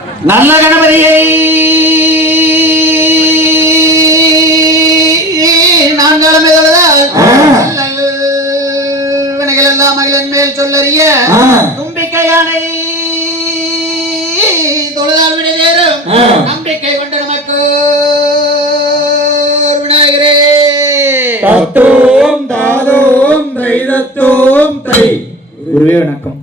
நல்ல கணபதியை நான்காலமே வினைகள் எல்லாம் மகிழன் மேல் சொல்லறிய தும்பிக்கையானை தொழுதால் வினை நேரும் நம்பிக்கை கொண்ட நமக்கு விநாயகரே தத்தோம் தாதோம் தைதத்தோம் தை. குருவே வணக்கம்.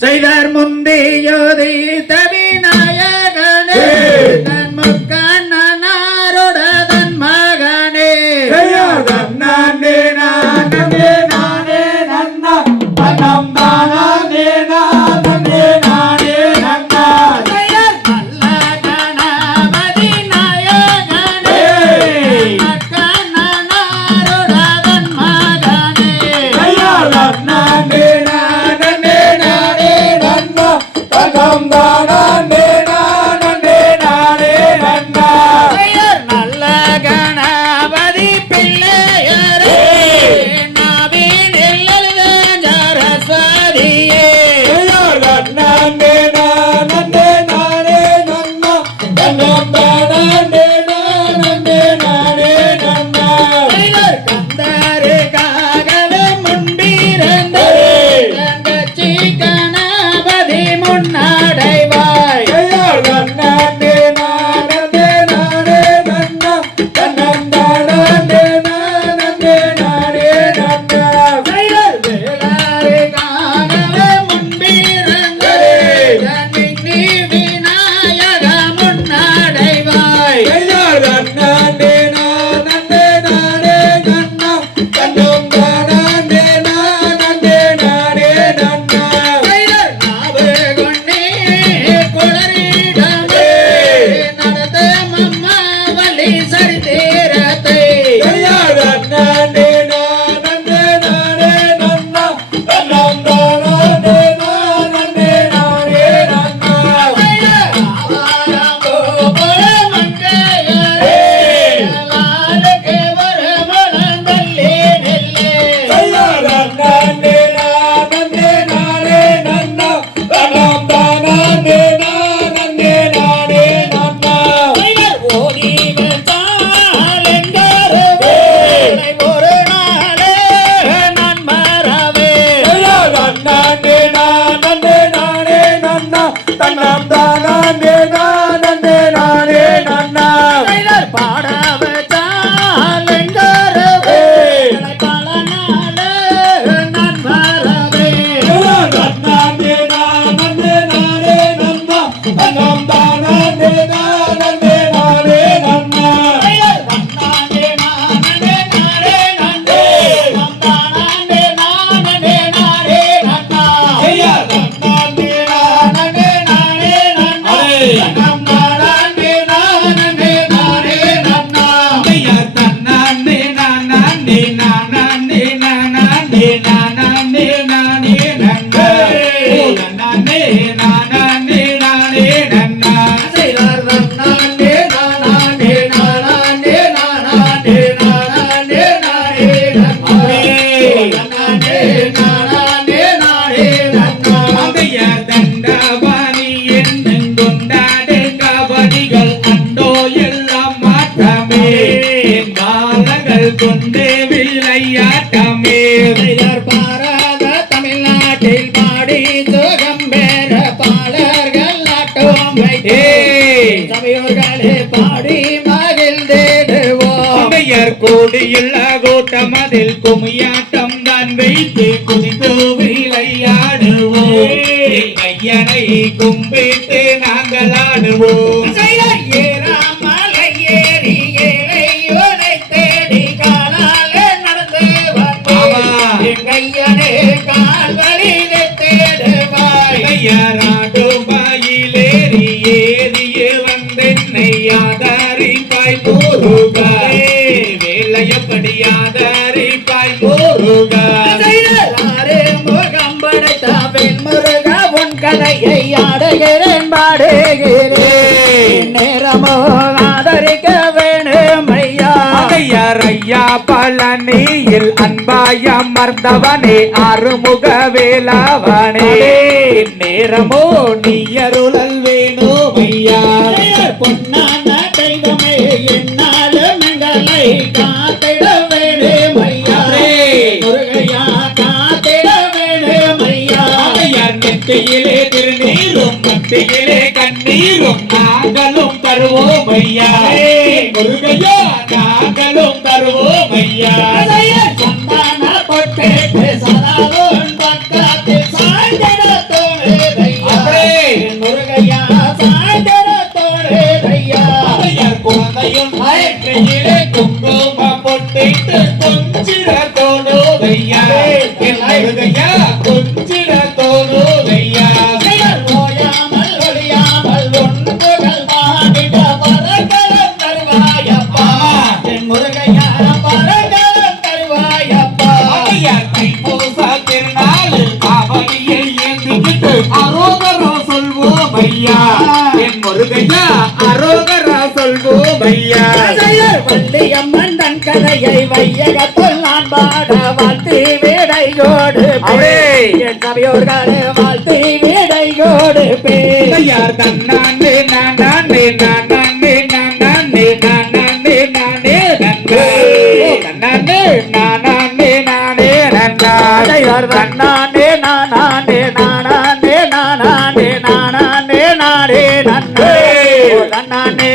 செய்தார் முந்தியோதை தவிநாயகனே தன் முக்கண்ணனாரோட தன் மகனே நானே நானே நானே நன்னா அனம் நானே நானே நானே நன்னா நல்ல கணபதி நாயகனே முக்கண்ணனாரோட தன் மகனே நானே நானே நானே நன்னா அனம் நானே நானே நானே நன்னா நல்ல கணபதி பிள்ளையரே நாவினில் சரஸ்வதியே நானே நானே நானே நன்னா அனம் நானே நானே நானே நன்னா கந்தருக்காகவே முன்பிருந்த தங்கச்சி கணபதி முன்னடைவாய் நானே நானே நானே நன்னா அனம் நானே நானே நானே நன்னா வேளாறுக்காகவே முன்பிருந்த தன்னிக்கு விநாயக முன்னடைவாய் நானே நானே நானே நன்னா அனம் நானே நானே நானே நன்னா நாவு கொண்டே குளரிடமே நடத்த மம்மா வழி சரித்திரத்தை நானே நானே நானே நன்னா அனம் நானே நானே நானே நன்னா நானே நானே நானே நன்னா அனம் நானே நானே நானே நன்னா நானே நானே நானே நன்னா தன்னம் தானே நானே நானே நன்னா நானே நானே நானே நன்னா தன்னம் தானே நானே நானே நன்னா நானே நானே நானே நன்னா தன்னம் தானே நானே நானே நன்னா தன்னானே நானே நானே நானே நானே நானே நன்னா நானே நானே நானே நன்னா தண்டபாணி என்னும் கொண்டாடு கபடிகள் அண்டோ எல்லாம் மாற்றமே பாலங்கள் கொண்டு விளையாட்டமே பாரத தமிழ்நாட்டில் பாடி சுகம் பெற பாலர்கள் நாட்டம் வைத்தே சபையோர்களே பாடி மகிழ்ந்திடுவோம் அம்மையர் கோடியுள்ள கூட்டம் அதில் கும்மியாட்டம் தான் வைத்து குதித்து விளையாடுவோம் ஐயனை கும்பிட்டு நாங்கள் ஆடுவோம் ஏறாமலை ஏறி ஏழையோரை தேடி காலால நடந்து வந்தோம் எங்கையனே கால் வழியிலே தேடுவாய் ஐயராடும் பாயிலேறி ஏறிய வந்தென்னை ஆதாரிப்பாய் போருகாய் வேலையப்படி ஆதாரிப்பாய் போருகாய் முகம் படைத்த பெண் முருக உன் கதையை ஆடுகிறேன் பாடுகிறேன் நேரமோ ஆதரிக்க வேணும் ஐயா ஐயா பழனியில் அன்பாய் அமர்ந்தவனே அருமுக வேளாவனே நேரமோ நீ அருளல் வேணும் ஐயா பொன்னான தெய்வமே என்னாலும் எங்களை காத்திட வேணும் ஐயா முருகையா காத்திட வேணும் ஐயா நெத்தியிலே திருநீரும் மத்தியிலே கண்ணீரும் நாங்களும் தருவோம் ஐயா முருகையா நாங்களும் தருவோம் ஐயா சந்தான பொட்டேட்டு சதாவும் பக்கத்தில் சாய்ந்திட தோணுதையா முருகையா சாய்ந்திட தோணுதையா குழந்தையும் கையிலே குங்கும பொட்டிட்டு கொஞ்சிட தோணுதையா முருகையா கொஞ்சிட தோணுதையா ஓயாமல் ஒழியாமல் ஒன்றுகள் வாடிட வரங்களும் தருவாயப்பா என் முருகையா வரங்களும் தருவாயப்பா தைப்பூச திருநாள் காவலியை ஏந்திக்கிட்டு அரோகரா சொல்வோம் ஐயா என் முருகையா அரோகரா சொல்வோம் ஐயா வள்ளியம்மன் தன் கதையை வையகத்தில் நான் பாட வாழ்த்து வீடையோடு என் சபையோர்களே வாழ்த்து வீடையோடு யார் தன்னானே நானே நானே நானே நானே நானே நன்னானே நானே நானே யார் வண்ணானே நானே நானே நானே நானே நானே நன்னே நன்னானே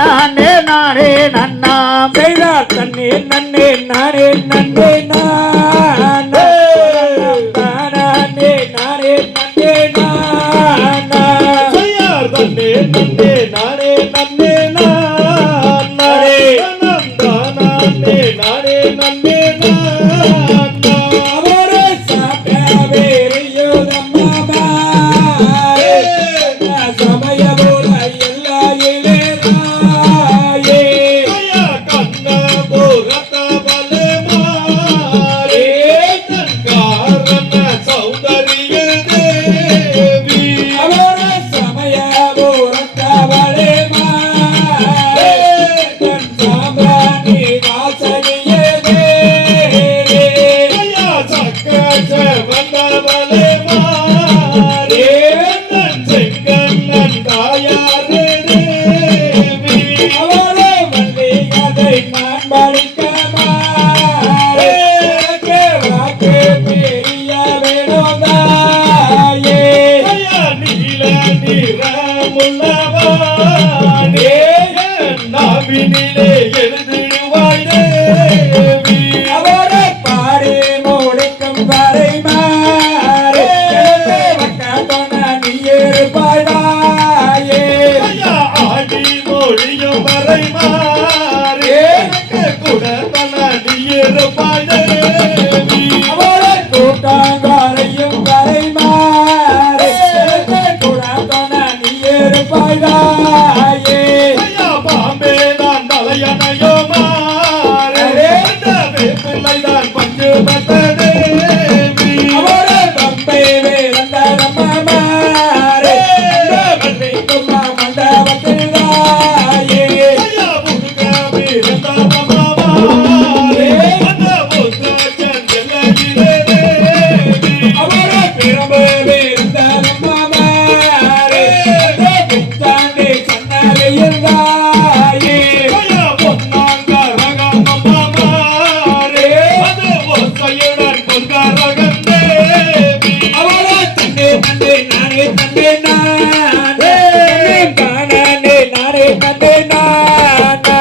நானே நானே நன்னா செய்தார் தன்னே நன்னே நானே நன்னே நானே நானே நானே நன்னே நானா செய்யார் தன்னே நன்னே நானே நன்னே நானே நானே நானே நன்னே நானா அவரே சாப்பிடவே யோதம்மா சமயபோல எல்லா இளையாயே கண்ண போகத்த பலே மாரே காரண சௌந்தரிய தேவி அவரே சமயபோரத்த பலே மாரே கண் சாம்பிராணி வாசனிய தேவி சக்கர வந்த பலே மாரே செங்கண்ணன் தாயாரே தேவி அவளே வள்ளி அதை நான் படிக்க மாறே வாக்கு பெரிய வேணுதாயே நீல நிறமுள்ளவானே நாவினிலே எழுதிடுவாய் தேவி அவரை பாடி முடிக்கும் வரை மாறே நீயிருப்பாயே ஆடி மொழியும் வரை மாறே கூட தன நீயிருப்பாய் தேவி அவரை கூட்டாங்காரையும் வரை மாறே கூட தன நீயிருப்பாயே பாம்பே நான் தலையணையோ மாறே பிள்ளை தான் பஞ்சு பட்ட தேவி அவரை தம்பை வேறந்த நம்ம மாறே வள்ளிக்கும்மா மண்டபத்தில் தாயே முருக வீரந்த நம்ம மாறே அந்த முத்து செல்லகிலே தேவி அவரை பிரம்பு வீரந்த நம்ம மாறே புத்தாண்டே சன்னலையில் தாயே பொன்னாங்க ரகம் நம்ம மாறே அது ஒசையுடன் பொன்காரகம் தேவி அவளை தன்னே தன்னே நானே தன்னே நானே நானே நானே தன்னே நானா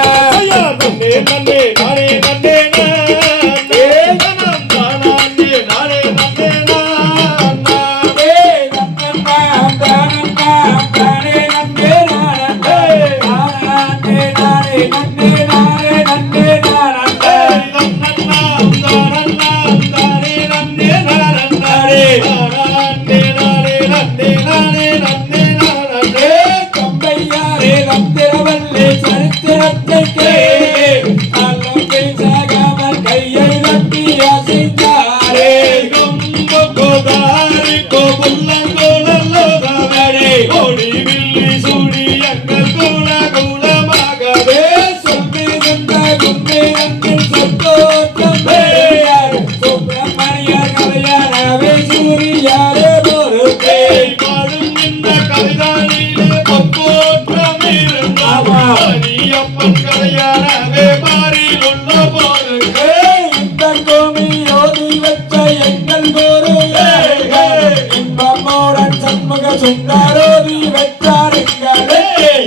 தன்னே தன்னே நானே தன்னே நானே தனம் தானே நானே தன்னே நானா ஏ தன்னம்மா தானம்மா தானே நன்னே நானே நானே நானே நன்னே நானே நன்னே நானே தன்னம்மா தானம்மா தானே நன்னே நானே நானே நானே நன்னே நானே நன்னே நானே தம்பையாரே ரத்திரவல்லே சரித்திரத்தை கேளே அல்லங்கில் சாகாமல் கையை தட்டி அசைத்தாரே கொம்பு கோதாரி கோபுல்லங்கோலல்லோதாரே ஓடி நாளிலே பொற்கோற்றம் இருந்தால் அரியப்பன் கல்யாணமே பாரில் உள்ள போது இந்த கோமி யோதி வச்ச எங்கள் குரு இன்பமோடன் சண்முக சுந்தரோதி வச்சார் எங்களே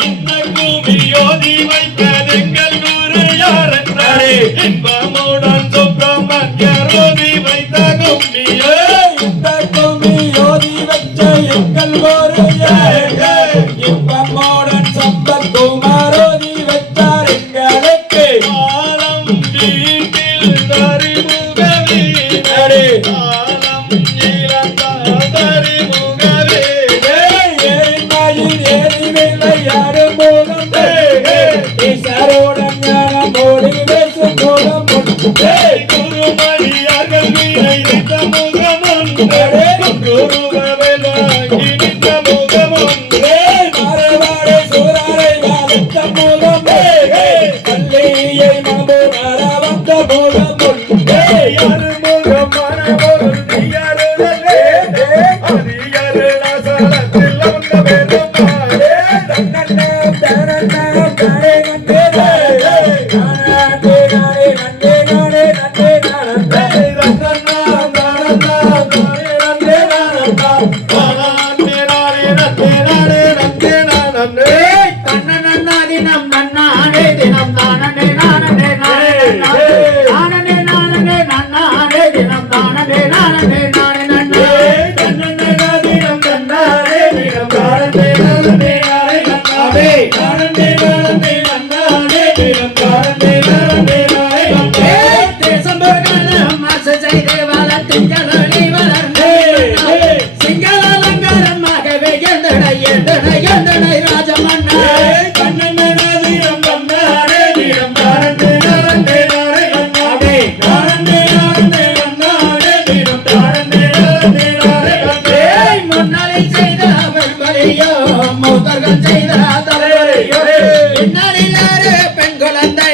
இந்த பூமி யோதி வைத்ததெங்கள் குரு யார் என்றாரே இன்பமுடன் சுப்பிரமணியரோதி வைத்த கும்மியே இந்த கோமி யோதி வச்ச எங்கள் குரு இன்பமோடன் சம்பத் குமாரோதி வச்சார் எங்களுக்கு ஆலம் வீட்டில் தரிமுகவே ஆலம் நீலந்தால் தரிமுகவே ஏரிமாயில் ஏறி விளையாடு மூலம் ஈஸ்வரோடன் ஞானம் ஓடி பேசும் மூலம் குருமணியார்கள் வீரை நின்ற முகமொன்றே குருகவேலாகி நின்ற முகமொன்றே மாறவாடை சூறாரை வாழத்த மூலம் கல்லியை மபுரார வந்த மூலம் யாரு முகம் மனமொரு நீயருளே அரியருளாசலத்தில் வந்த வேதமாலே தன்னன்னம் தனன்னம் தானே நன்றே நானே நானே நன்றே நானே நன்றே நானே தினம் நன்னானே தினம் தானே நானே நானே நானே நானே நன்னானே தினம் தானே நானே நானே நன்னே தேசம்பர்காலம் மாச செய்து வளர்த்திங்களி வளர்ந்து சிங்கள அலங்காரமாகவே எந்தனை எந்தனை எந்தனை ராஜமன்னா முன்னாலே செய்த அவர்களையோ மூத்தர்கள் செய்த தலைவரையோ இன்னாரில்லாரு பெண் குழந்தை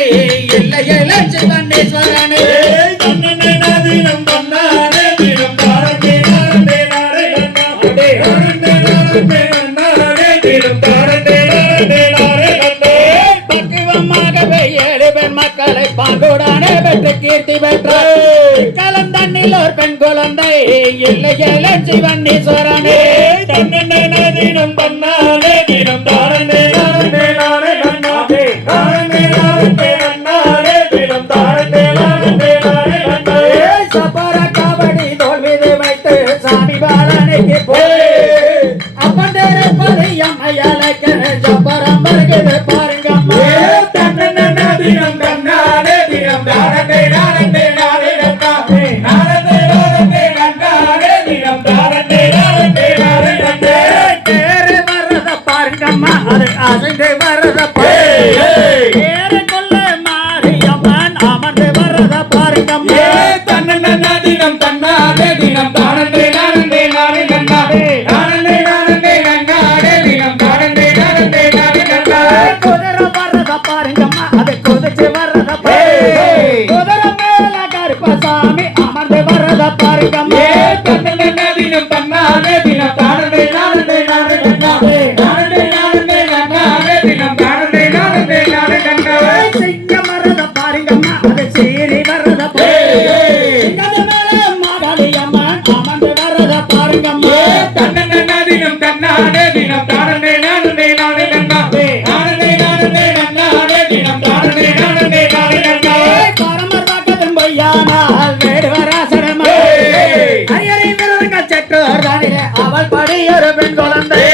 இல்லை இளஞ்சி கண்ணீஸ்வரனே பக்குவமாகவே 7 பெண் மக்களை பாங்குடானே பெற்று கீர்த்தி பெற்றார் கலந்தண்ணில் ஒரு பெண் குழந்தை இல்லை இளஞ்சி கண்ணீஸ்வரனே தினம் பண்ணாலே தினம் தாரண்டே நாரண்டே நாரே நன்னாதே நாரண்டே நாரண்டே நன்னாரே தினம் தாரண்டே நாரண்டே நாரே நன்னாரே சப்பர கபடி தோல் மீது வைத்து சாமி பாலனைக்கு போய் அப்பன் தேரப்பதை அம்மையாலைக்க சப்பரம் வருகிறது பாருங்கம்மா தினம் தன்னாலே தினம் தாரண்டே நாரண்டே நாரே நன்னாதே நாரண்டே நாரண்டே நன்னாரே தினம் தாரண்டே நாரண்டே நாரே நன்னே தேரு வர்றத பாருங்கம்மா அது அசைந்து வர்றத தேரு கொள்ள மாரியம்மன் அமர்ந்து வர்றத பாருங்கம்மா தினம் தன்னாலே தினம் தாரண்டே நாரண்டே நாரே நன்னாதே நாரண்டே நாரண்டே நன்னாரே தினம் தாரண்டே நாரண்டே நாரே நன்னாரே குதிரை வர்றத பாருங்கம்மா அது குதிச்சு வர்றத குதிரை மேல கருப்பசாமி அமர்ந்து வர்றத பாருங்கம்மா தினம் தன்னாலே தினம் தாரண்டே நாரண்டே நாரே நன்னாதே நாரண்டே நாரண்டே நன்னாரே தினம் தாரண்டே நாரண்டே நாரே நன்னாரே சிங்கம் வர்றத பாருங்கம்மா அது சீறி வர்றத சிங்கத்து மேல மாகாளியம்மன் அமர்ந்து வர்றத பாருங்கம்மா தினம் தன்னாலே தினம் தாரண்டே நாரண்டே நாரே நன்னாதே நாரண்டே நாரண்டே நன்னாரே தினம் தாரண்டே நாரண்டே நாரே நன்னாரே பரமர் பக்கத்தின் பொய்யானால் வேடுவராசனமா அரியரை விருதுங்க செற்றோர் தானிலே அவள் படி ஒரு பெண் குழந்தை